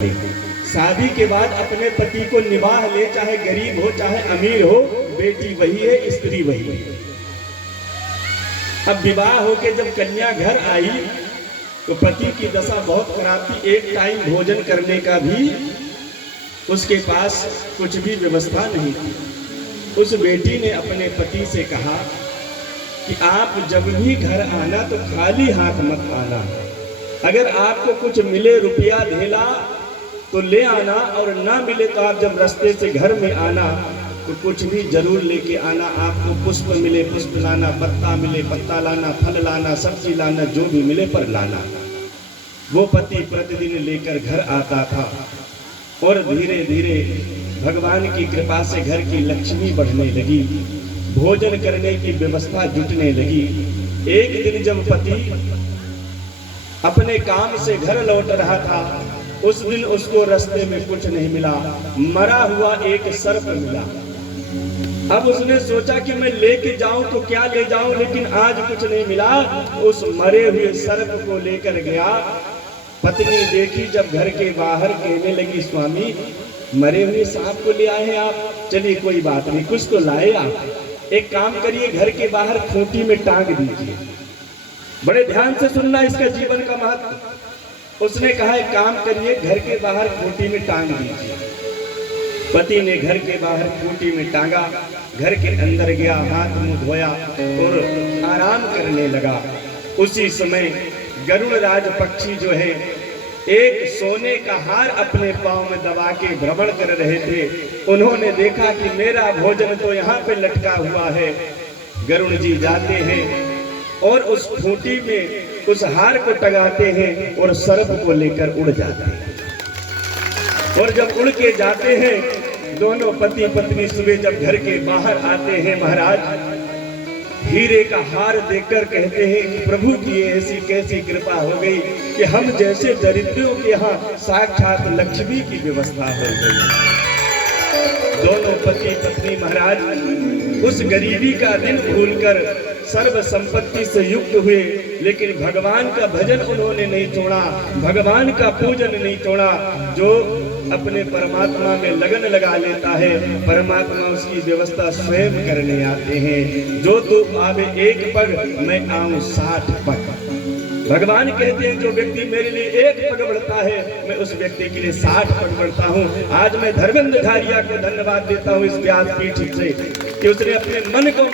शादी के बाद अपने पति को निभाह ले, चाहे गरीब हो चाहे अमीर हो, बेटी वही है, स्त्री वही है। अब विवाह होके जब कन्या घर आई तो पति की दशा बहुत खराब थी। एक टाइम भोजन करने का भी उसके पास कुछ भी व्यवस्था नहीं थी। उस बेटी ने अपने पति से कहा कि आप जब भी घर आना तो खाली हाथ मत आना, अगर आपको कुछ मिले रुपया धेला तो ले आना, और ना मिले तो आप जब रास्ते से घर में आना तो कुछ भी जरूर लेके आना। आपको पुष्प मिले पुष्प लाना, पत्ता मिले पत्ता लाना, फल लाना, सब्जी लाना, जो भी मिले पर लाना। वो पति प्रतिदिन लेकर घर आता था और धीरे धीरे भगवान की कृपा से घर की लक्ष्मी बढ़ने लगी, भोजन करने की व्यवस्था जुटने लगी। एक दिन जब पति अपने काम से घर लौट रहा था, उस दिन उसको रास्ते में कुछ नहीं मिला, मरा हुआ एक सर्प मिला। अब उसने सोचा कि मैं लेके जाऊं तो क्या ले जाऊं, लेकिन आज कुछ नहीं मिला। उस मरे हुए सर्प को लेकर गया। पत्नी देखी जब घर के बाहर, कहने लगी, स्वामी मरे हुए सांप को ले आए हैं आप? चलिए कोई बात नहीं, कुछ तो लाए आप। एक काम करिए, घर के बाहर खूंटी में टांग दीजिए। बड़े ध्यान से सुनना इसका जीवन का महत्व। उसने कहा एक काम करिए, घर के बाहर खूंटी में टांग दीजिए। पति ने घर के बाहर खूंटी में टांगा, घर के अंदर गया, हाथ मुंह धोया और आराम करने लगा। उसी समय गरुड़ राज पक्षी जो है, एक सोने का हार अपने पांव में दबा के भ्रमण कर रहे थे। उन्होंने देखा कि मेरा भोजन तो यहाँ पे लटका हुआ है। गरुड़ जी जाते हैं और उस खूंटी में उस हार को टंगाते हैं और सर्प को लेकर उड़ जाते हैं। और जब उड़ के जाते हैं, दोनों पति पत्नी सुबह जब घर के बाहर आते हैं, महाराज हीरे का हार देखकर कहते हैं कि प्रभु की ऐसी कैसी कृपा हो गई कि हम जैसे दरिद्रों के यहाँ साक्षात लक्ष्मी की व्यवस्था हो गई। दोनों पति पत्नी महाराज उस गरीबी का दिन भूलकर सर्व संपत्ति से युक्त हुए, लेकिन भगवान का भजन उन्होंने नहीं छोड़ा, भगवान का पूजन नहीं छोड़ा। जो अपने परमात्मा में लगन लगा लेता है, परमात्मा उसकी व्यवस्था स्वयं करने आते हैं। जो तू आवे एक पग, मैं आऊं 60 पग। भगवान कहते हैं जो व्यक्ति मेरे लिए एक पग बढ़ता है, मैं उस व्यक्ति के लिए 60 पग बढ़ता हूँ। आज मैं धर्मेंद्र धारिया को धन्यवाद देता हूँ इस व्यासपीठ से कि उसने अपने मन को